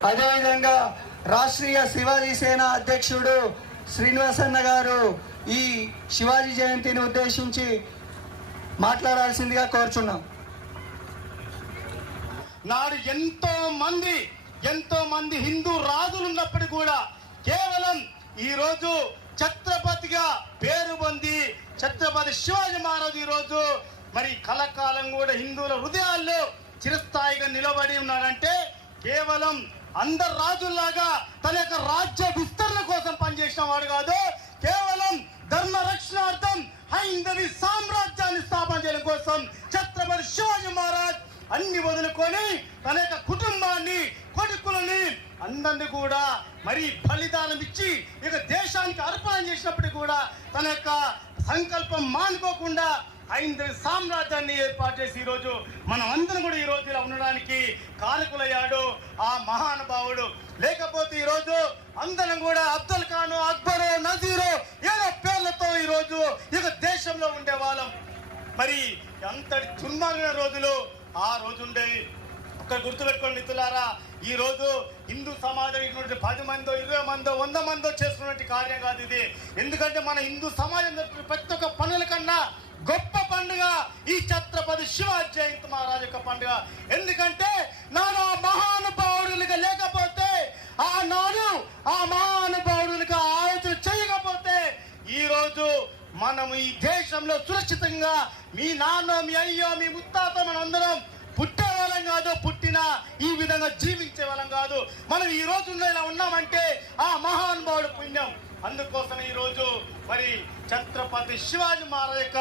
అదేవిధంగా రాష్ట్రీయ శివాజీ సేన అధ్యక్షుడు శ్రీనివాసన్న గారు ఈ శివాజీ జయంతిని ఉద్దేశించి మాట్లాడాల్సిందిగా కోరుచున్నాం. నాడు ఎంతో మంది ఎంతో మంది హిందూ రాజులు ఉన్నప్పటికీ కూడా కేవలం ఈ రోజు ఛత్రపతిగా పేరు పొంది ఛత్రపతి శివాజీ మహారాజు ఈరోజు రోజు మరి కలకాలం కూడా హిందువుల హృదయాల్లో చిరస్థాయిగా నిలబడి ఉన్నాడంటే కేవలం అందరు రాజుల్లాగా తన యొక్క రాజ్య విస్తరణ కోసం పనిచేసిన వాడు కాదు. కేవలం ధర్మ రక్షణార్థం హైందవి సామ్రాజ్యాన్ని స్థాపన చేయడం కోసం ఛత్రపతి శివాజీ మహారాజ్ అన్ని వదులుకొని తన యొక్క కుటుంబాన్ని కొడుకులని అందరిని కూడా మరి బలిదానం ఇచ్చి ఇక దేశానికి అర్పణ చేసినప్పటికీ కూడా తన యొక్క సంకల్పం మానుకోకుండా హైందవ సామ్రాజ్యాన్ని ఏర్పాటు చేసి ఈరోజు మనం అందరం కూడా ఈ ఇలా ఉండడానికి కారకులయ్యాడు. ఆ మహానుభావుడు. లేకపోతే ఈరోజు అందరం కూడా అబ్దుల్ ఖాను అక్బరు నజీరు ఏదో పేర్లతో ఈరోజు ఇక దేశంలో ఉండేవాళ్ళం. మరి అంతటి దుర్మార్గమైన రోజులు ఆ రోజు ఉండేవి. ఒక గుర్తుపెట్టుకోండి మిత్రులారా ఈ రోజు హిందూ సమాజం ఇటువంటి పది మందో ఇరవై మందో వంద మందో చేస్తున్నటువంటి కార్యం కాదు ఇది. ఎందుకంటే మన హిందూ సమాజం ప్రతి ఒక్క పనుల కన్నా గొప్ప పండుగ ఈ ఛత్రపతి శివాజీ జయంతి మహారాజ్ యొక్క పండుగ. ఎందుకంటే నాడు ఆ మహానుభావుడులుగా లేకపోతే ఆనాడు ఆ మహానుభావుడులుగా ఆలోచన చేయకపోతే ఈ రోజు ఈ దేశంలో సురక్షితంగా మీ నాన్న మీ అయ్యో మీ ముత్తాత మనందరం పుట్టే వాళ్ళం కాదు పుట్టిన ఈ విధంగా జీవించే వాళ్ళం కాదు. మనం ఈ రోజు ఇలా ఉన్నామంటే ఆ మహా అందుకోసం ఈ రోజు మరి ఛత్రపతి శివాజీ మహారాజ్ యొక్క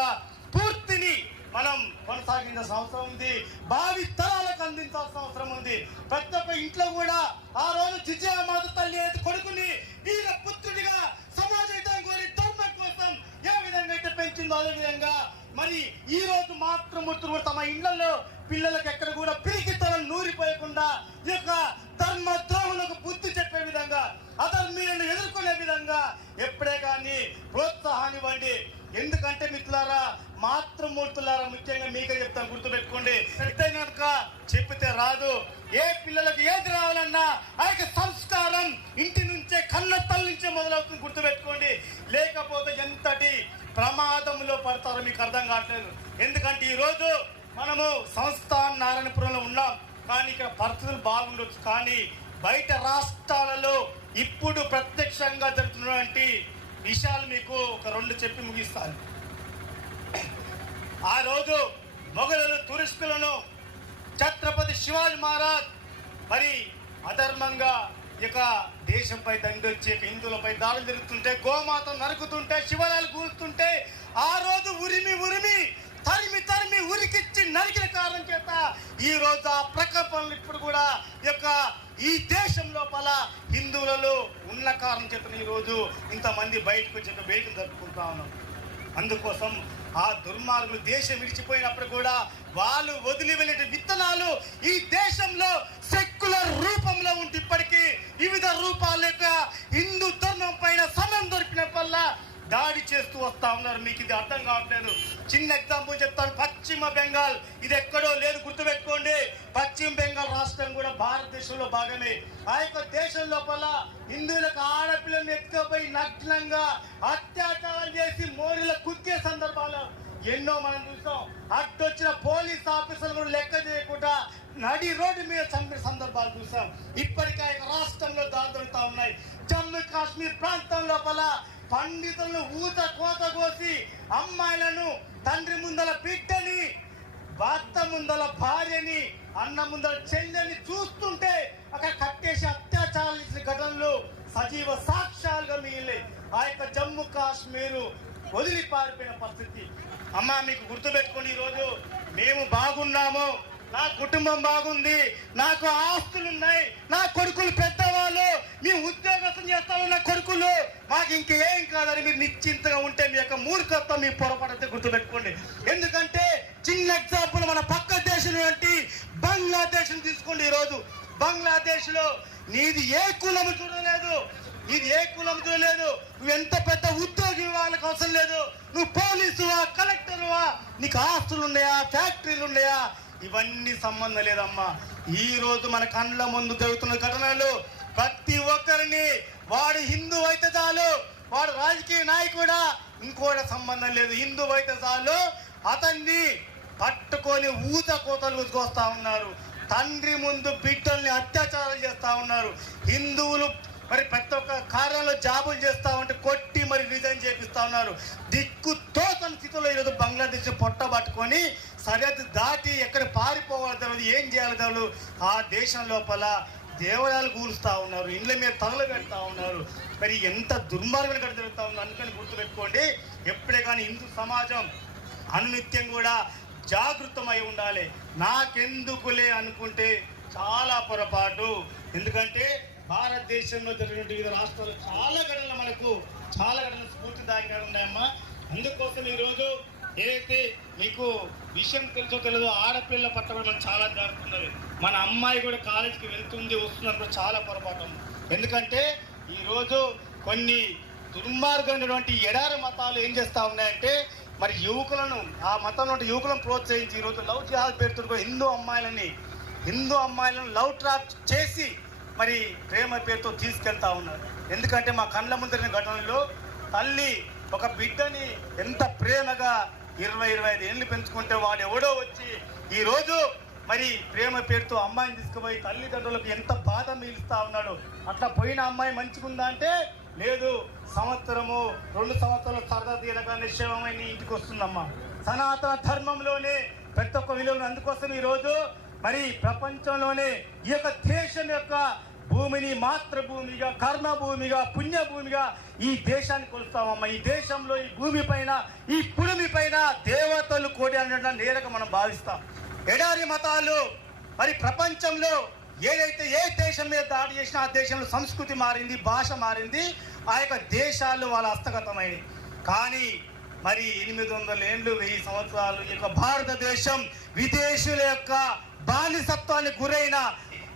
పూర్తిని మనం కొనసాగించాల్సిన అవసరం ఉంది. భావి తరాలకు అందించాల్సిన అవసరం ఉంది. ప్రతి ఒక్క ఇంట్లో కూడా ఆ రోజు జిజయమాత తల్లి అయితే కొడుకుని వీర పుత్రుడిగా సమాజం కోరి ధర్మం కోసం ఏ విధంగా అయితే పెంచిందో అదే విధంగా మరి ఈ రోజు మాతృమూర్తులు కూడా తమ ఇళ్ళలో పిల్లలకు ఎక్కడ కూడా పిరికితనం నూరిపోయకుండా ఈ యొక్క ధర్మ ద్రోహులకు బుద్ధి విధంగా అధర్మీయులను ఎదుర్కొనే విధంగా ఎప్పుడే కానీ ప్రోత్సాహాన్ని ఇవ్వండి. ఎందుకంటే మిత్రులారా మాతృమూర్తులారా ముఖ్యంగా మీకే చెప్తాను గుర్తుపెట్టుకోండి. పెద్దయినాక చెప్పితే రాదు. ఏ పిల్లలకు ఏది రావాలన్నా ఆ యొక్క సంస్కారం ఇంటి నుంచే కన్న తల్లి నుంచే మొదలవుతుంది గుర్తుపెట్టుకోండి. లేకపోతే ఎంతటి ప్రమాదంలో పడతారో మీకు అర్థం కావట్లేదు. ఎందుకంటే ఈరోజు మనము సంస్థాన్ నారాయణపురంలో ఉన్నాం. కానీ ఇక్కడ పరిస్థితులు బాగుండొచ్చు. కానీ బయట రాష్ట్రాలలో ఇప్పుడు ప్రత్యక్షంగా జరుగుతున్నటువంటి విషయాలు మీకు ఒక రెండు చెప్పి ముగిస్తాను. ఆ రోజు మొఘలు టూరిస్టులను ఛత్రపతి శివాజీ మహారాజ్ మరి అధర్మంగా ఇక దేశంపై దండొచ్చి హిందువులపై దాడులు జరుగుతుంటే గోమాత నరుకుతుంటే శివరాలు కూలుతుంటే ఆ రోజు ఉరిమి ఉరిమి తరిమి తరిమి ఉరికిచ్చి నరికిన కారణం చేత ఈ రోజు ఆ ప్రకంపనలు ఇప్పుడు కూడా ఈ యొక్క ఈ దేశం లోపల హిందువులలో ఉన్న కారణం చేత ఈరోజు ఇంతమంది బయటకు వచ్చిన బయటకు జరుపుకుంటా ఉన్నాం. అందుకోసం ఆ దుర్మార్గులు దేశం విడిచిపోయినప్పుడు కూడా వాళ్ళు వదిలి వెళ్ళే విత్తనాలు ఈ దేశంలో సెక్యులర్ రూపంలో ఉంటే ఇప్పటికీ వివిధ రూపాల యొక్క హిందూ ధర్మం పైన సమయం దొరికినప్పుడల్లా దాడి చేస్తూ వస్తా ఉన్నారు. మీకు ఇది అర్థం కావట్లేదు. చిన్న ఎగ్జాంపుల్ చెప్తాను. పశ్చిమ బెంగాల్ ఇది ఎక్కడో లేదు. గుర్తుపెట్టుకోండి. పశ్చిమ బెంగాల్ రాష్ట్రం కూడా భారతదేశంలో భాగమే. ఆ యొక్క దేశం లోపల హిందువులకు ఆడపిల్లలు ఎత్తుకపోయి నగ్నంగా అత్యాచారం చేసి మోరీల కుక్కే సందర్భాలు ఎన్నో మనం చూసాం అట్టొచ్చిన పోలీస్ ఆఫీసర్లు కూడా లెక్క చేయకుండా నడి రోడ్డు మీద చంపిన సందర్భాలు చూసాం ఇప్పటికే ఆ యొక్క రాష్ట్రంలో దాడి ఉన్నాయి. జమ్మూ కాశ్మీర్ ప్రాంతం లోపల పండితులను ఊత కోత కోసి అమ్మాయిలను తండ్రి ముందల బిడ్డని భర్త ముందల భార్యని అన్న ముందల చెల్లెని చూస్తుంటే అక్కడ కట్టేసి అత్యాచారాలు చేసిన ఘటనలు సజీవ సాక్ష్యాలుగా మిగిలి ఆ యొక్క జమ్మూ కాశ్మీరు వదిలి పారిపోయిన పరిస్థితి. అమ్మ మీకు గుర్తుపెట్టుకొని ఈరోజు మేము బాగున్నాము. నా కుటుంబం బాగుంది నాకు ఆస్తులు ఉన్నాయి నా కొడుకులు పెద్దవాళ్ళు మీ ఉద్యోగస్తులు చేస్తాను నా కొడుకులు. మాకు ఇంకేం కాదని మీరు నిశ్చింతగా ఉంటే మీ యొక్క మూర్ఖత్వం మీ పొరపాటు గుర్తుపెట్టుకోండి. ఎందుకంటే చిన్న ఎగ్జాంపుల్ మన పక్క దేశం వంటి బంగ్లాదేశ్ తీసుకోండి ఈరోజు. బంగ్లాదేశ్లో నీది ఏ కులము చూడలేదు. నీది ఏ కులం చూడలేదు. నువ్వు ఎంత పెద్ద ఉద్యోగి వాళ్ళకి అవసరం లేదు. నువ్వు పోలీసువా కలెక్టర్వా? నీకు ఆస్తులు ఉన్నాయా ఫ్యాక్టరీలు ఉన్నాయా ఇవన్నీ సంబంధం లేదమ్మా. ఈ రోజు మన కండ్ల ముందు జరుగుతున్న ఘటనలు ప్రతి ఒక్కరిని వాడు హిందూ అయితే చాలు వాడు రాజకీయ నాయకుడా ఇంకోటి సంబంధం లేదు. హిందూ అయితే చాలు అతన్ని పట్టుకొని ఊత కోతలు ఉసుకొస్తా ఉన్నారు. తండ్రి ముందు బిడ్డల్ని అత్యాచారం చేస్తూ ఉన్నారు. హిందువులు మరి ప్రతి ఒక్క కార్యాలయంలో జాబులు చేస్తా ఉంటే కొట్టి మరి రిజైన్ చేపిస్తా ఉన్నారు. దిక్కు తోచని స్థితిలో ఈరోజు నుంచి పొట్ట పట్టుకొని సరిహద్దు దాటి ఎక్కడ పారిపోవాలి తర్వాత ఏం చేయాలి తెలియదు ఆ దేశం లోపల దేవాలయాలు కూరుస్తూ ఉన్నారు ఇండ్ల మీద తగలు పెడతా ఉన్నారు. మరి ఎంత దుర్మార్గం ఇక్కడ జరుగుతూ ఉందో అందుకని గుర్తుపెట్టుకోండి. ఎప్పుడే కానీ హిందూ సమాజం అనునిత్యం కూడా జాగృతమై ఉండాలి. నాకెందుకులే అనుకుంటే చాలా పొరపాటు. ఎందుకంటే భారతదేశంలో జరిగిన వివిధ రాష్ట్రాలు చాలా ఘటనలు మనకు చాలా ఘటనలు స్ఫూర్తిదాయకంగా ఉన్నాయమ్మా. అందుకోసం ఈరోజు ఏదైతే మీకు విషయం తెలుసో తెలియదో ఆడపిల్ల పట్ల కూడా మనం చాలా జరుగుతున్నది మన అమ్మాయి కూడా కాలేజీకి వెళ్తుంది వస్తున్నప్పుడు చాలా పొరపాటు ఉంది. ఎందుకంటే ఈరోజు కొన్ని దుర్మార్గమైనటువంటి ఎడారి మతాలు ఏం చేస్తూ ఉన్నాయంటే మరి యువకులను ఆ మతంలో యువకులను ప్రోత్సహించి ఈరోజు లవ్ జిహాద్ పేరుతో హిందూ అమ్మాయిలని హిందూ అమ్మాయిలను లవ్ ట్రాప్ చేసి మరి ప్రేమ పేరుతో తీసుకెళ్తా ఉన్నారు ఎందుకంటే మా కళ్ళ ముందరిన ఘటనలో తల్లి ఒక బిడ్డని ఎంత ప్రేమగా ఇరవై ఇరవై ఐదు ఏళ్ళు పెంచుకుంటే వాడు ఎవడో వచ్చి ఈరోజు మరి ప్రేమ పేరుతో అమ్మాయిని తీసుకుపోయి తల్లిదండ్రులకు ఎంత బాధ మిగులుస్తా ఉన్నాడు? అట్లా పోయిన అమ్మాయి మంచిగుందా అంటే లేదు. సంవత్సరము రెండు సంవత్సరాలు సరదా తీరక నిశ్చయమై ఇంటికి వస్తుందమ్మా. సనాతన ధర్మంలోనే ప్రతి ఒక్క విలువలు అందుకోసం ఈరోజు మరి ప్రపంచంలోనే ఈ యొక్క దేశం యొక్క భూమిని మాతృభూమిగా కర్మభూమిగా పుణ్యభూమిగా ఈ దేశాన్ని కొలుస్తామమ్మా. ఈ దేశంలో ఈ భూమి పైన ఈ పుడిమి పైన దేవతలు కోడి అన్న నేలకు మనం భావిస్తాం. ఎడారి మతాలు మరి ప్రపంచంలో ఏదైతే ఏ దేశం మీద దాడి చేసినా ఆ దేశంలో సంస్కృతి మారింది భాష మారింది ఆ యొక్క దేశాలు వాళ్ళ హస్తగతమైనవి కానీ మరి ఎనిమిది వందల ఏండ్లు వెయ్యి సంవత్సరాలు ఈ యొక్క భారతదేశం విదేశీయుల యొక్క బానిసత్వానికి గురైన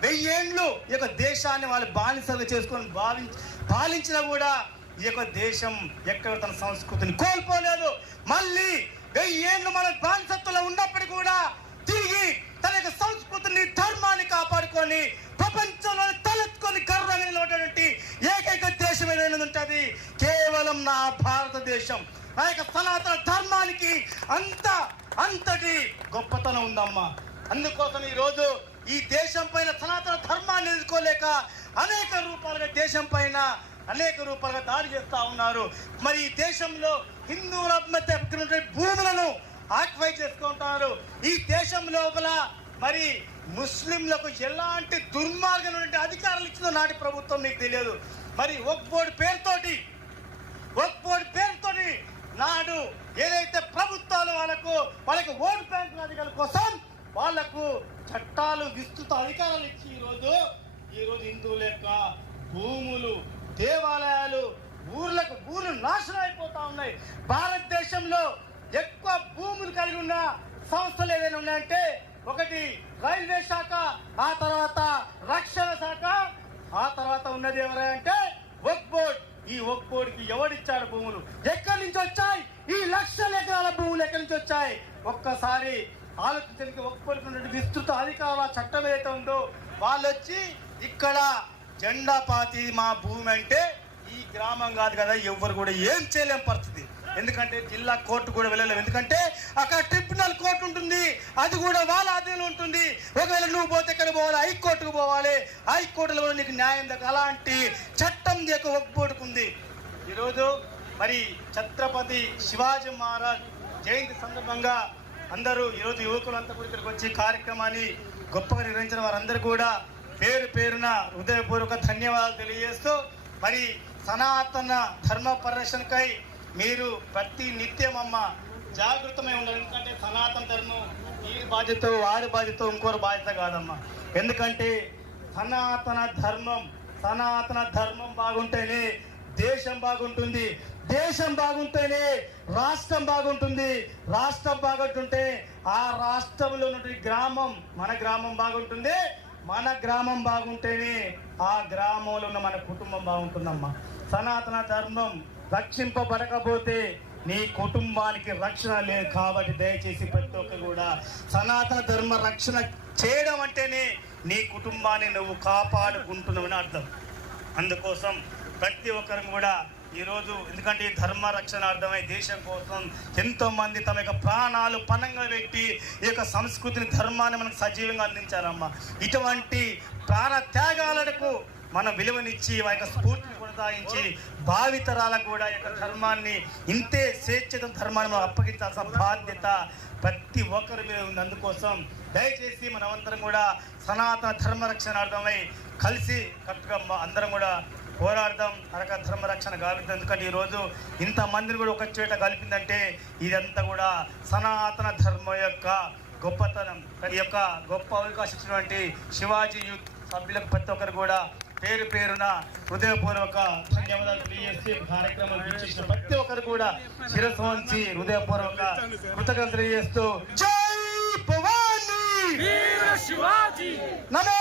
వెయ్యేండ్లు ఈ యొక్క దేశాన్ని వాళ్ళు బానిసలుగా చేసుకొని భావించి పాలించినా కూడా ఈ యొక్క దేశం ఎక్కడ తన సంస్కృతిని కోల్పోలేదు. మళ్ళీ వెయ్యేండ్లు మన బానిసత్వంలో ఉన్నప్పటికీ కూడా తిరిగి తన యొక్క సంస్కృతిని ధర్మాన్ని కాపాడుకొని ప్రపంచంలో తలెత్తుకొని గర్వంగా నిలబడేటువంటి ఏకైక దేశం ఏదైనా ఉంటుంది కేవలం నా భారతదేశం. నా యొక్క సనాతన ధర్మానికి అంత అంతటి గొప్పతనం ఉందమ్మా. అందుకోసం ఈరోజు ఈ దేశం పైన సనాతన ధర్మాన్ని ఎదుర్కోలేక అనేక రూపాలుగా దేశం పైన అనేక రూపాలుగా దాడి చేస్తూ ఉన్నారు. మరి ఈ దేశంలో హిందువుల మధ్య భూములను ఆక్యుపై చేసుకుంటున్నారు ఈ దేశం లోపల మరి ముస్లింలకు ఎలాంటి దుర్మార్గం అధికారాలు ఇచ్చిందో నాటి ప్రభుత్వం మీకు తెలియదు. మరి ఒక బోర్డు పేరుతోటి ఒక్కోడి పేరుతోటి నాడు ఏదైతే ప్రభుత్వాలు వాళ్ళకు వాళ్ళకి ఓటు బ్యాంకుల అధికారుల కోసం వాళ్ళకు చట్టాలు విస్తృత అధికారాలు ఇచ్చి ఈరోజు ఈరోజు హిందువుల యొక్క భూములు దేవాలయాలు ఊర్లకు ఊర్లు నాశనం అయిపోతా ఉన్నాయి. భారతదేశంలో ఎక్కువ భూములు కలిగి ఉన్న సంస్థలు ఏదైనా ఉన్నాయంటే ఒకటి రైల్వే శాఖ ఆ తర్వాత రక్షణ శాఖ ఆ తర్వాత ఉన్నది ఎవరంటే వక్ బోర్డ్ ఈ వక్ బోర్డుకి ఎవడిచ్చాడు భూములు? ఎక్కడి నుంచి వచ్చాయి? ఈ లక్షల ఎకరాల భూములు ఎక్కడి నుంచి వచ్చాయి? ఒక్కసారి ఆలోచించడానికి వక్ విస్తృత అధికార చట్టం ఏదైతే ఉందో వాళ్ళు వచ్చి ఇక్కడ జెండా పాతి మా భూమి అంటే ఈ గ్రామం కాదు కదా ఎవరు కూడా ఏం చేయలేం పరిస్థితి. ఎందుకంటే జిల్లా కోర్టు కూడా వెళ్ళలేము. ఎందుకంటే అక్కడ ట్రిబ్యునల్ కోర్టు ఉంటుంది. అది కూడా వాళ్ళ ఆధీనంలో ఉంటుంది. ఒకవేళ నువ్వు పోతే ఎక్కడ పోవాలి? హైకోర్టుకు పోవాలి. హైకోర్టులో కూడా నీకు న్యాయం దక్క అలాంటి చట్టం యొక్క ఒప్పుకోడుకుంది. ఈరోజు మరి ఛత్రపతి శివాజీ మహారాజ్ జయంతి సందర్భంగా అందరూ ఈరోజు యువకులంతా కూడా ఇక్కడికి వచ్చి కార్యక్రమాన్ని గొప్పగా నిర్వహించిన వారందరూ కూడా పేరు పేరున హృదయపూర్వక ధన్యవాదాలు తెలియజేస్తూ మరి సనాతన ధర్మ పరిరక్షణకై మీరు ప్రతి నిత్యం అమ్మ జాగృతమై ఉండాలి. ఎందుకంటే సనాతన ధర్మం ఈ బాధ్యత వారి బాధ్యత ఇంకోరు బాధ్యత కాదమ్మా. ఎందుకంటే సనాతన ధర్మం సనాతన ధర్మం బాగుంటేనే దేశం బాగుంటుంది. దేశం బాగుంటేనే రాష్ట్రం బాగుంటుంది. రాష్ట్రం బాగుంటుంటే ఆ రాష్ట్రంలో ఉన్నటువంటి గ్రామం మన గ్రామం బాగుంటుంది. మన గ్రామం బాగుంటేనే ఆ గ్రామంలో ఉన్న మన కుటుంబం బాగుంటుందమ్మా. సనాతన ధర్మం రక్షింపబడకపోతే నీ కుటుంబానికి రక్షణ లేదు కాబట్టి దయచేసి ప్రతి ఒక్కరు కూడా సనాతన ధర్మ రక్షణ చేయడం అంటేనే నీ కుటుంబాన్ని నువ్వు కాపాడుకుంటున్నావని అర్థం. అందుకోసం ప్రతి ఒక్కరు కూడా ఈరోజు ఎందుకంటే ఈ ధర్మ రక్షణార్థమై దేశం కోసం ఎంతో మంది తమ యొక్క ప్రాణాలు పణంగా పెట్టి ఈ యొక్క సంస్కృతిని ధర్మాన్ని మనకు సజీవంగా అందించారమ్మా. ఇటువంటి ప్రాణ త్యాగాలకు మనం విలువనిచ్చి ఆ యొక్క స్ఫూర్తిని కొనసాగించి భావితరాలకు కూడా ఈ యొక్క ధర్మాన్ని ఇంతే స్వేచ్ఛత ధర్మాన్ని మనం అప్పగించాల్సిన బాధ్యత ప్రతి ఒక్కరి మీద ఉంది. అందుకోసం దయచేసి మనమందరం కూడా సనాతన ధర్మ రక్షణార్థమై కలిసి కట్టుగా అందరం కూడా పోరాడదాం అరక ధర్మ రక్షణ గావిద్దాం. ఎందుకంటే ఈరోజు ఇంతమందిని కూడా ఒక చోట కలిపిందంటే ఇదంతా కూడా సనాతన ధర్మం యొక్క గొప్పతనం. ఈ యొక్క గొప్ప అవకాశం ఇచ్చినటువంటి శివాజీ యూత్ సభ్యులకు ప్రతి ఒక్కరు కూడా పేరు పేరున హృదయపూర్వక ధన్యవాదాలు తెలియజేసి కార్యక్రమం వీక్షించిన ప్రతి ఒక్కరు కూడా శిరస్సు వంచి హృదయపూర్వక కృతజ్ఞతలు తెలియజేస్తూ జై భవానీ! నమో